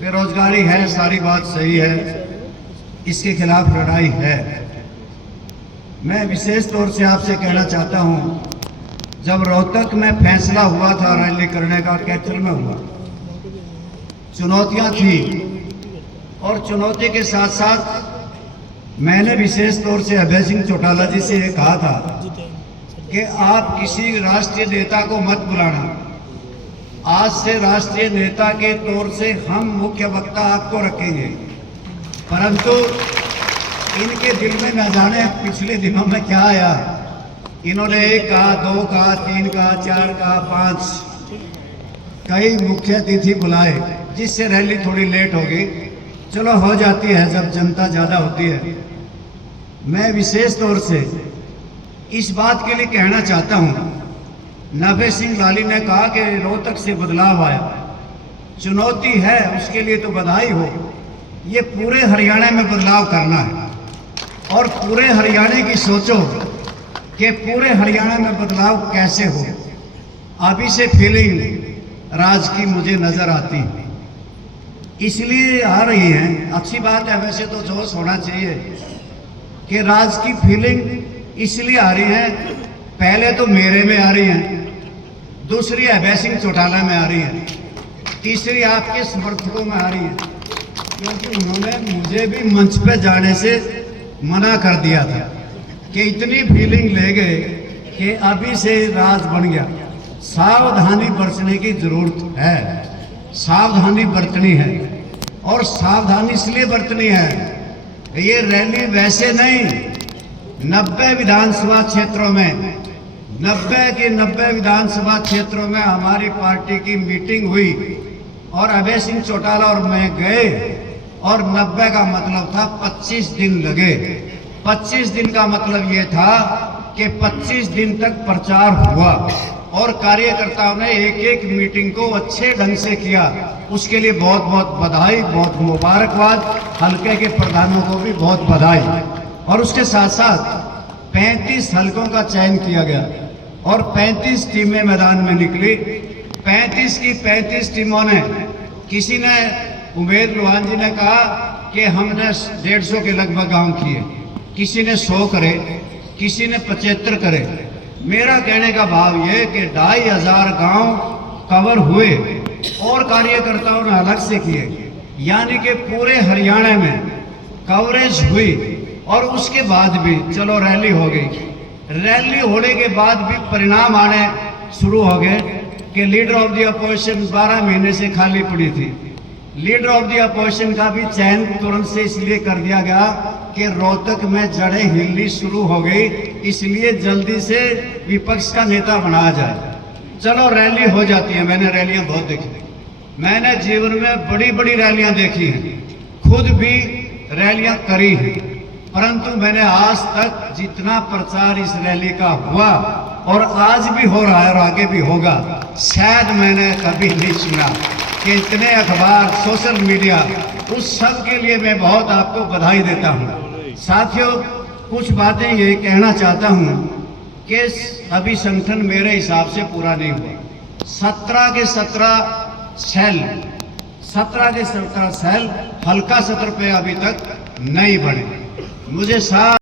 बेरोजगारी है, सारी बात सही है, इसके खिलाफ लड़ाई है। मैं विशेष तौर से आपसे कहना चाहता हूं, जब रोहतक में फैसला हुआ था रैली करने का, कैथल में हुआ, चुनौतियां थी और चुनौती के साथ साथ मैंने विशेष तौर से अभय सिंह चौटाला जी से ये कहा था कि आप किसी राष्ट्रीय नेता को मत बुलाना, आज से राष्ट्रीय नेता के तौर से हम मुख्य वक्ता आपको रखेंगे। परंतु इनके दिल में न जाने पिछले दिनों में क्या आया, इन्होंने 1 कहा, 2 कहा, 3 कहा, 4 कहा, 5 कई मुख्य अतिथि बुलाए, जिससे रैली थोड़ी लेट हो गई। चलो हो जाती है जब जनता ज्यादा होती है। मैं विशेष तौर से इस बात के लिए कहना चाहता हूं, नभे सिंह लाली ने कहा कि रोहतक से बदलाव आया, चुनौती है, उसके लिए तो बधाई हो। ये पूरे हरियाणा में बदलाव करना है और पूरे हरियाणा की सोचो कि पूरे हरियाणा में बदलाव कैसे हो। अभी से फीलिंग राज की मुझे नजर आती है, इसलिए आ रही है। अच्छी बात है, वैसे तो जोश होना चाहिए कि राज की फीलिंग इसलिए आ रही है। पहले तो मेरे में आ रही है, दूसरी अभय सिंह चौटाला में आ रही है, तीसरी आपके समर्थकों में आ रही है, क्योंकि उन्होंने मुझे भी मंच पे जाने से मना कर दिया था कि इतनी फीलिंग ले गए कि अभी से राज बन गया। सावधानी बरतने की जरूरत है, सावधानी बरतनी है और सावधानी इसलिए बरतनी है, ये रैली वैसे नहीं, 90 विधानसभा क्षेत्रों में 90 विधानसभा क्षेत्रों में हमारी पार्टी की मीटिंग हुई और अभय सिंह चौटाला और मैं गए और 90 का मतलब था 25 दिन लगे। 25 दिन का मतलब ये था कि 25 दिन तक प्रचार हुआ और कार्यकर्ताओं ने एक मीटिंग को अच्छे ढंग से किया। उसके लिए बहुत बहुत बधाई, बहुत मुबारकबाद। हल्के के प्रधानों को भी बहुत बधाई। और उसके साथ साथ 35 हल्कों का चयन किया गया और 35 टीमें मैदान में निकली। 35 की 35 टीमों ने, किसी ने, उमेद लोहान जी ने कहा कि हमने 150 के लगभग गांव किए, किसी ने 100 करे, किसी ने 75 करे। मेरा कहने का भाव ये कि 2500 गांव कवर हुए और कार्यकर्ताओं ने अलग से किए, यानी कि पूरे हरियाणा में कवरेज हुई। और उसके बाद भी चलो रैली हो गई, रैली होने के बाद भी परिणाम आने शुरू हो गए कि लीडर ऑफ द अपोजिशन 12 महीने से खाली पड़ी थी। लीडर ऑफ द अपोजिशन का भी चयन तुरंत से इसलिए कर दिया गया कि रोहतक में जड़ें हिलनी शुरू हो गई, इसलिए जल्दी से विपक्ष का नेता बनाया जाए। चलो रैली हो जाती है, मैंने रैलियां बहुत देखी, मैंने जीवन में बड़ी बड़ी रैलियां देखी हैं, खुद भी रैलियां करी हैं, परंतु मैंने आज तक जितना प्रचार इस रैली का हुआ और आज भी हो रहा है और आगे भी होगा, शायद मैंने कभी नहीं सुना कि इतने अखबार, सोशल मीडिया, उस सब के लिए मैं बहुत आपको बधाई देता हूं। साथियों, कुछ बातें ये कहना चाहता हूं कि अभी संगठन मेरे हिसाब से पूरा नहीं हुआ। 17 के 17 सेल हल्का सत्र पे अभी तक नहीं बने। मुझे